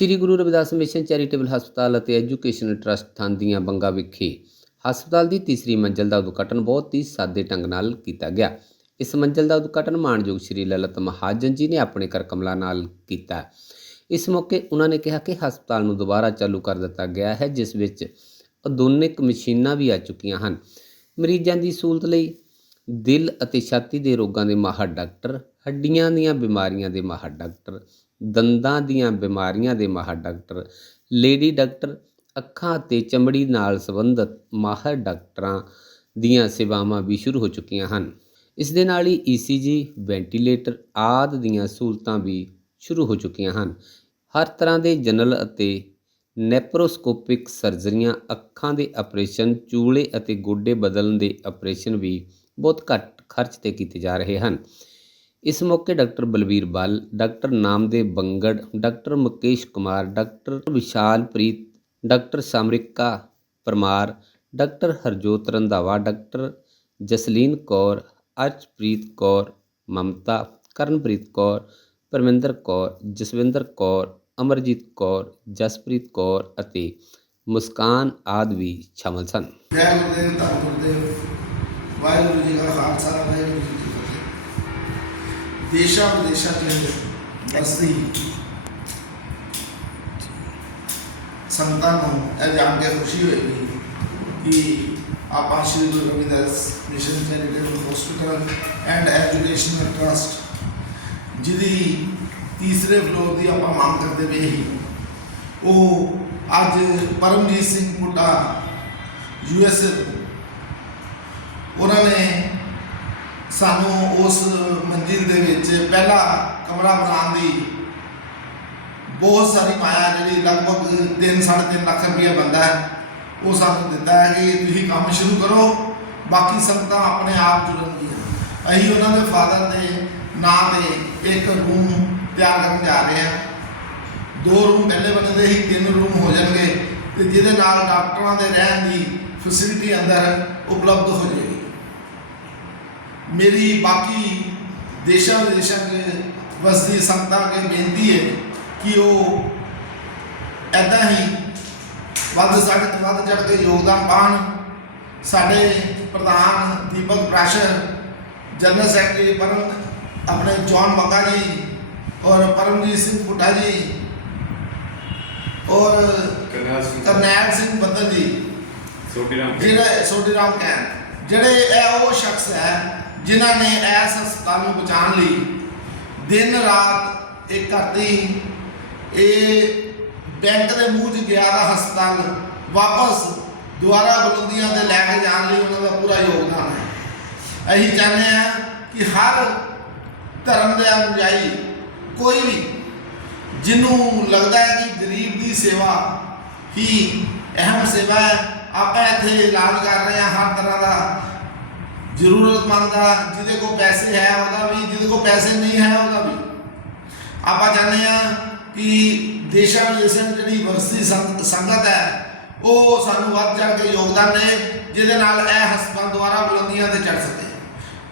ਸ੍ਰੀ Guru Ravidas mission charitable ਹਸਪਤਾਲ ਅਤੇ education trust ਥਾਂਦੀਆਂ Banga ਵਿਖੇ ਹਸਪਤਾਲ ਦੀ ਤੀਸਰੀ ਮੰਜ਼ਲ ਦਾ ਉਦਘਾਟਨ ਬਹੁਤ ਹੀ ਸਾਦੇ ਢੰਗ ਨਾਲ ਕੀਤਾ ਗਿਆ। ਇਸ ਮੰਜ਼ਲ ਦਾ ਉਦਘਾਟਨ ਮਾਣਯੋਗ ਸ੍ਰੀ ਲਲਤ ਮਹਾਜਨ ਜੀ ਨੇ ਆਪਣੇ ਕਰ ਨਾਲ ਕੀਤਾ। ਇਸ ਮੌਕੇ ਉਹਨਾਂ ਨੇ ਕਿਹਾ ਕਿ ਹਸਪਤਾਲ ਨੂੰ ਦੁਬਾਰਾ ਚਾਲੂ ਕਰ ਦਿੱਤਾ ਗਿਆ ਹੈ, ਜਿਸ ਵਿੱਚ ਆਧੁਨਿਕ ਮਸ਼ੀਨਾਂ ਵੀ ਆ ਚੁੱਕੀਆਂ ਹਨ। ਮਰੀਜ਼ਾਂ ਦੀ ਸਹੂਲਤ ਲਈ ਦਿਲ ਅਤੇ ਛਾਤੀ ਦੇ ਰੋਗਾਂ ਦੇ ਮਾਹਰ ਡਾਕਟਰ, ਹੱਡੀਆਂ ਦੀਆਂ ਬਿਮਾਰੀਆਂ ਦੇ ਮਾਹਰ ਡਾਕਟਰ, ਦੰਦਾਂ ਦੀਆਂ ਬਿਮਾਰੀਆਂ ਦੇ ਮਾਹਰ ਡਾਕਟਰ, ਲੇਡੀ ਡਾਕਟਰ, ਅੱਖਾਂ ਅਤੇ ਚਮੜੀ ਨਾਲ ਸੰਬੰਧਿਤ ਮਾਹਰ ਡਾਕਟਰਾਂ ਦੀਆਂ ਸੇਵਾਵਾਂ ਵੀ ਸ਼ੁਰੂ ਹੋ ਚੁੱਕੀਆਂ ਹਨ। ਇਸ ਦੇ ਨਾਲ ਹੀ ਈਸੀਜੀ ਵੈਂਟੀਲੇਟਰ ਆਦਿ ਦੀਆਂ ਸਹੂਲਤਾਂ ਵੀ ਸ਼ੁਰੂ ਹੋ ਚੁੱਕੀਆਂ ਹਨ। ਹਰ ਤਰ੍ਹਾਂ ਦੇ ਜਨਰਲ ਅਤੇ ਨੈਪਰੋਸਕੋਪਿਕ ਸਰਜਰੀਆਂ, ਅੱਖਾਂ ਦੇ ਆਪਰੇਸ਼ਨ, ਚੂਲੇ ਅਤੇ ਗੋਡੇ ਬਦਲਣ ਦੇ ਆਪਰੇਸ਼ਨ ਵੀ ਬਹੁਤ ਘੱਟ ਖਰਚ ਤੇ ਕੀਤੇ ਜਾ ਰਹੇ ਹਨ। ਇਸ ਮੌਕੇ doctor Balbir Bal, doctor Namdev Bangar, doctor Mukesh Kumar, doctor Vishalpreet, doctor Samrika Parmar, doctor Harjot Randhawa, doctor Jasleen Kaur, Archpreet Kaur, Mamta, Karanpreet Kaur, Parminder Kaur, Jaswinder Kaur, Amarjit Kaur, Jaspreet Kaur ਅਤੇ ਮੁਸਕਾਨ ਆਦਿ ਵੀ ਸ਼ਾਮਲ ਸਨ। ਜੈ ਗੁਰਦੇਵ ਧੰਨ ਗੁਰਦੇਵ ਵਾਹਿਗੁਰੂ ਜੀ ਕਾ ਖਾਲਸਾ, ਵਾਹਿਗੁਰੂ ਜੀ ਕੀ ਫਤਿਹ। ਦੇਸ਼ਾਂ ਵਿਦੇਸ਼ਾਂ ਚ ਬਸਦੀ ਸੰਤਾਂ ਨੂੰ ਇਹ ਜਾਣ ਕੇ ਖੁਸ਼ੀ ਹੋਏਗੀ ਕਿ ਆਪਾਂ Shri Guru Ravidas mission charitable hospital and educational trust ਜਿਹਦੀ ਤੀਸਰੇ ਫਲੋਰ ਦੀ ਆਪਾਂ ਮੰਗ ਕਰਦੇ ਪਏ ਸੀ, ਉਹ ਅੱਜ ਪਰਮਜੀਤ ਸਿੰਘ ਪੁੱਟਾ ਯੂ ਐਸ ਉਹਨਾਂ ਨੇ ਸਾਨੂੰ ਉਸ ਮੰਜ਼ਿਲ ਦੇ ਵਿੱਚ ਪਹਿਲਾ ਕਮਰਾ ਬਣਾਉਣ ਦੀ ਬਹੁਤ ਸਾਰੀ ਮਾਇਆ ਜਿਹੜੀ ਲਗਭਗ 3.5 ਲੱਖ ਰੁਪਏ ਬੰਦਾ ਹੈ, ਉਹ ਸਾਨੂੰ ਦਿੱਤਾ ਹੈ ਕਿ ਤੁਸੀਂ ਕੰਮ ਸ਼ੁਰੂ ਕਰੋ, ਬਾਕੀ ਸੰਗਤਾਂ ਆਪਣੇ ਆਪ ਜੁੜਨਗੀਆਂ ਅਸੀਂ ਉਹਨਾਂ ਦੇ ਫਾਦਰ ਦੇ ਨਾਂ ਤੇ ਇੱਕ ਰੂਮ ਤਿਆਰ ਕਰਨ ਜਾ ਰਹੇ ਹਾਂ। ਦੋ ਰੂਮ ਪਹਿਲੇ ਬਣਦੇ ਹੀ ਤਿੰਨ ਰੂਮ ਹੋ ਜਾਣਗੇ ਤੇ ਜਿਹਦੇ ਨਾਲ ਡਾਕਟਰਾਂ ਦੇ ਰਹਿਣ ਦੀ ਫੈਸਿਲਿਟੀ ਅੰਦਰ ਉਪਲਬਧ ਹੋ ਜਾਏਗੀ। ਮੇਰੀ ਬਾਕੀ ਦੇਸ਼ਾਂ ਵਿਦੇਸ਼ਾਂ 'ਚ ਵਸਦੀ ਸੰਗਤਾਂ ਅੱਗੇ ਬੇਨਤੀ ਹੈ ਕਿ ਉਹ ਐਦਾਂ ਹੀ ਵੱਧ ਸਖਤ ਵੱਧ ਚੜ ਕੇ ਯੋਗਦਾਨ ਪਾਣ ਸਾਡੇ ਪ੍ਰਧਾਨ ਦੀਪਕ ਪ੍ਰਾਸ਼ਰ ਜਨਰਲ ਸੈਕਟਰੀ ਪਰਮ ਆਪਣੇ ਜੌਨ ਬੰਗਾ ਜੀ ਔਰ ਪਰਮਜੀਤ ਸਿੰਘ ਪੁੱਟਾ ਜੀ ਔਰ ਕਰਨਾਲ ਸਿੰਘ ਬੱਦਲ ਜੀ। ਛੋਟੀ ਰਾਮ ਜਿਹੜੇ ਸੋਢੀ ਰਾਮ ਕਹਿਣ ਜਿਹੜੇ ਇਹ ਉਹ ਸ਼ਖਸ ਹੈ ਜਿਨ੍ਹਾਂ ਨੇ ਇਸ ਹਸਪਤਾਲ ਨੂੰ ਬਚਾਉਣ ਲਈ ਦਿਨ ਰਾਤ ਇੱਕ ਕਰਤੀ। ਇਹ ਬੈਂਕ ਦੇ ਮੂੰਹ 'ਚ ਗਿਆ ਦਾ ਹਸਪਤਾਲ ਵਾਪਸ ਦੁਆਰਾ ਬੁਲੰਦੀਆਂ ਤੇ ਲੈ ਕੇ ਜਾਣ ਲਈ ਉਹਨਾਂ ਦਾ ਪੂਰਾ ਯੋਗਦਾਨ ਹੈ। ਅਸੀਂ ਚਾਹੁੰਦੇ ਹਾਂ ਕਿ ਹਰ ਧਰਮ ਦੇ ਅਨੁਯਾਈ ਕੋਈ ਵੀ ਜਿਹਨੂੰ ਲੱਗਦਾ ਹੈ ਕਿ ਗਰੀਬ ਦੀ ਸੇਵਾ ਹੀ ਅਹਿਮ ਸੇਵਾ ਹੈ, ਆਪਾਂ ਇੱਥੇ ਇਲਾਜ ਕਰ ਰਹੇ ਹਾਂ ਹਰ ਤਰ੍ਹਾਂ ਦਾ ਜ਼ਰੂਰਤਮੰਦ ਦਾ ਜਿਹਦੇ ਕੋਲ ਪੈਸੇ ਹੈ ਉਹਦਾ ਵੀ, ਜਿਹਦੇ ਕੋਲ ਪੈਸੇ ਨਹੀਂ ਹੈ ਉਹਦਾ ਵੀ। ਆਪਾਂ ਚਾਹੁੰਦੇ ਹਾਂ ਕਿ ਦੇਸ਼ਾਂ ਵਿਦੇਸ਼ਾਂ 'ਚ ਜਿਹੜੀ ਵਸਦੀ ਸੰਗ- ਸੰਗਤ ਹੈ, ਉਹ ਸਾਨੂੰ ਵੱਧ ਚੜ੍ਹ ਕੇ ਯੋਗਦਾਨ ਦੇ, ਜਿਹਦੇ ਨਾਲ ਇਹ ਹਸਪਤਾਲ ਦੁਆਰਾ ਬੁਲੰਦੀਆਂ ਤੇ ਚੜ੍ਹ ਸਕੇ।